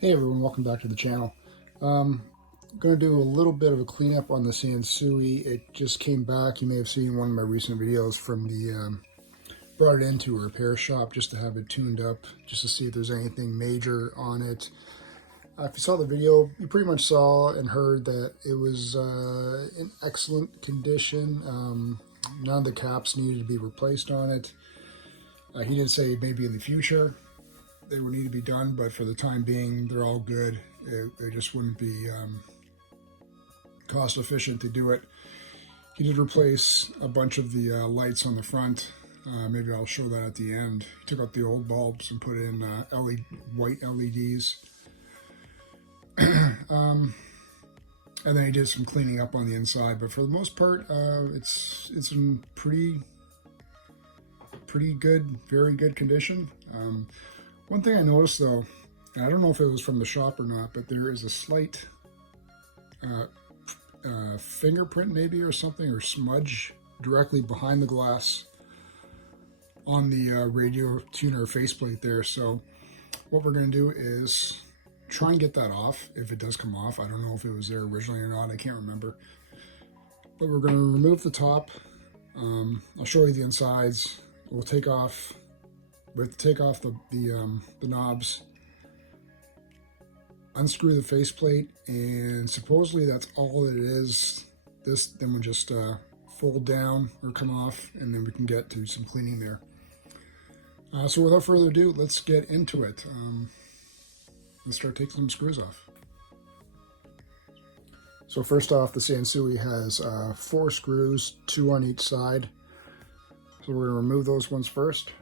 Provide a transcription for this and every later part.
Hey everyone, welcome back to the channel. I'm going to do a little bit of a cleanup on the Sansui. It just came back. You may have seen one of my recent videos from the, brought it into a repair shop just to have it tuned up, just to see if there's anything major on it. If you saw the video, you pretty much saw and heard that it was in excellent condition. None of the caps needed to be replaced on it. He did say maybe in the future they would need to be done, but for the time being, they're all good. They just wouldn't be cost efficient to do it. He did replace a bunch of the lights on the front. Maybe I'll show that at the end. He took out the old bulbs and put in white LEDs. And then he did some cleaning up on the inside, but for the most part, it's in pretty good, very good condition. One thing I noticed though, and I don't know if it was from the shop or not, but there is a slight fingerprint maybe or something, or smudge directly behind the glass on the radio tuner faceplate there. So what we're going to do is try and get that off, if it does come off. I don't know if it was there originally or not, I can't remember. But we're going to remove the top. I'll show you the insides. We'll take off the knobs, unscrew the faceplate, and supposedly that's all it is. This then will just fold down or come off, and then we can get to some cleaning there. So without further ado, let's get into it. Let's start taking some screws off. So first off, the Sansui has 4 screws, 2 on each side. So we're going to remove those ones first.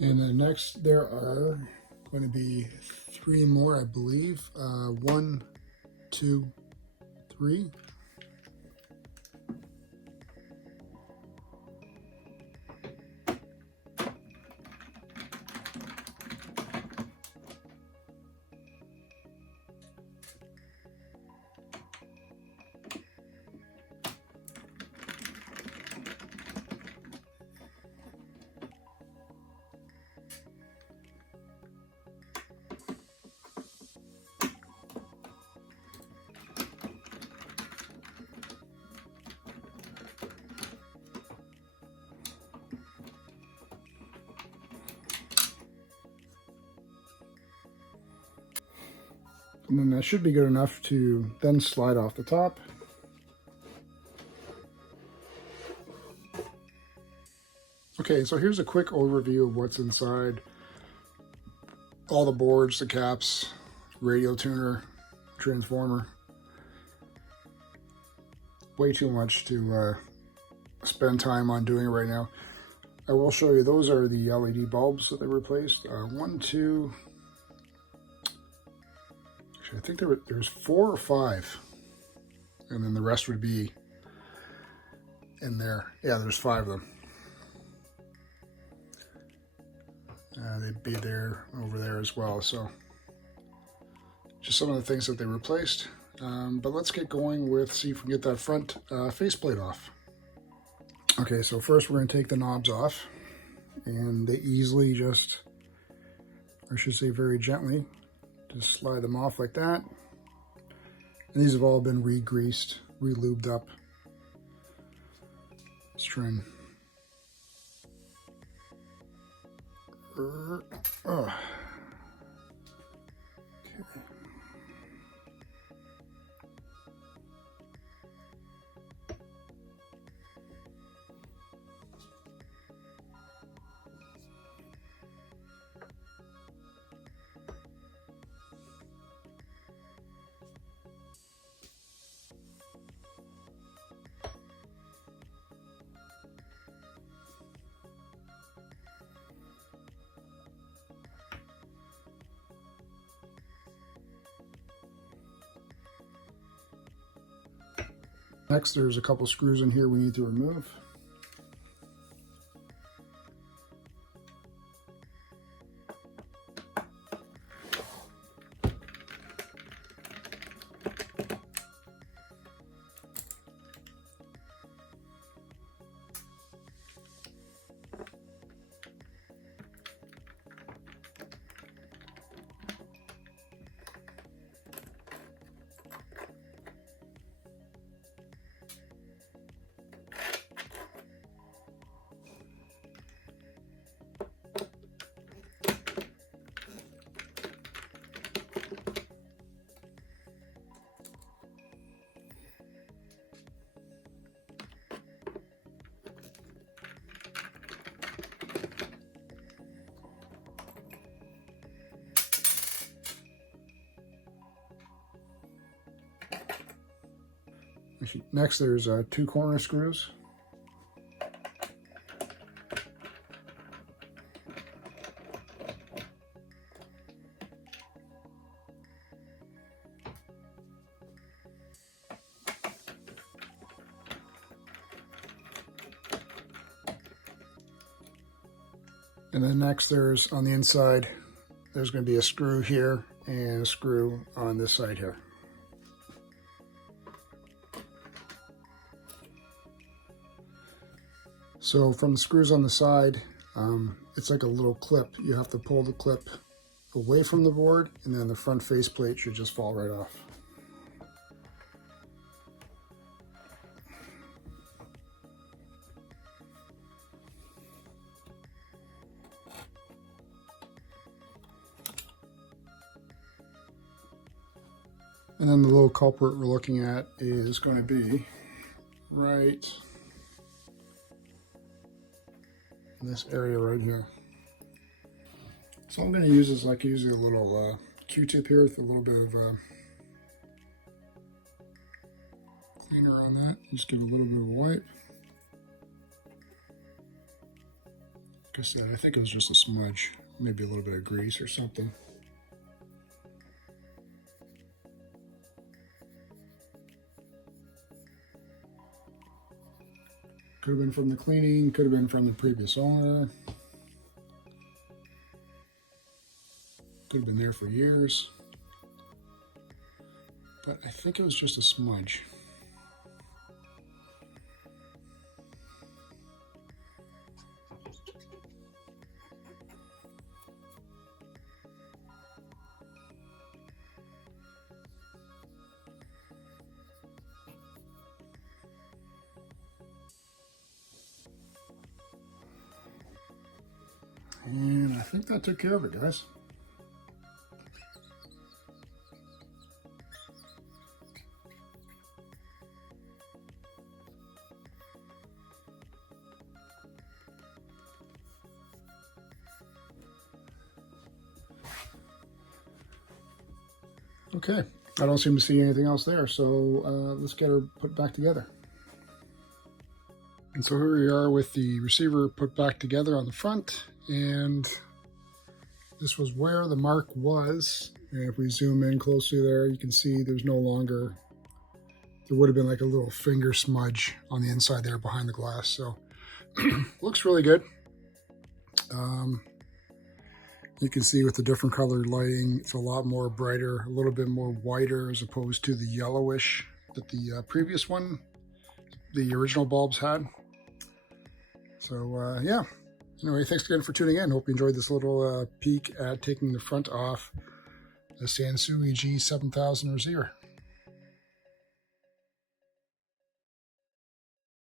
And then next, there are going to be 3 more, I believe. 1, 2, 3. And then that should be good enough to then slide off the top. Okay, so here's a quick overview of what's inside. All the boards, the caps, radio tuner, transformer. Way too much to spend time on doing it right now. I will show you, those are the LED bulbs that they replaced. 1, 2... I think there's 4 or 5, and then the rest would be in there. Yeah, there's 5 of them. They'd be there over there as well. So just some of the things that they replaced. But let's get going with, see if we can get that front faceplate off. Okay, so first we're going to take the knobs off, and they easily just, or I should say very gently, just slide them off like that. And these have all been re-greased, re-lubed up. Let's try and... Okay. Next, there's a couple screws in here we need to remove. Next, there's 2 corner screws. And then next, there's on the inside, there's going to be a screw here and a screw on this side here. So from the screws on the side, it's like a little clip. You have to pull the clip away from the board, and then the front faceplate should just fall right off. And then the little culprit we're looking at is going to be right in this area right here. So I'm going to use is like usually a little Q-tip here with a little bit of cleaner on that. Just give it a little bit of a wipe. Like I said, I think it was just a smudge, maybe a little bit of grease or something. Could have been from the cleaning, could have been from the previous owner. Could have been there for years. But I think it was just a smudge. And I think that took care of it, guys. Okay, I don't seem to see anything else there, so let's get her put back together. And so here we are with the receiver put back together on the front, and this was where the mark was. And if we zoom in closely there, you can see there's no longer, there would have been like a little finger smudge on the inside there behind the glass. So looks really good. You can see with the different colored lighting, it's a lot more brighter, a little bit more whiter as opposed to the yellowish that the previous one, the original bulbs had. So yeah, anyway, thanks again for tuning in. Hope you enjoyed this little peek at taking the front off the Sansui G-7000 receiver.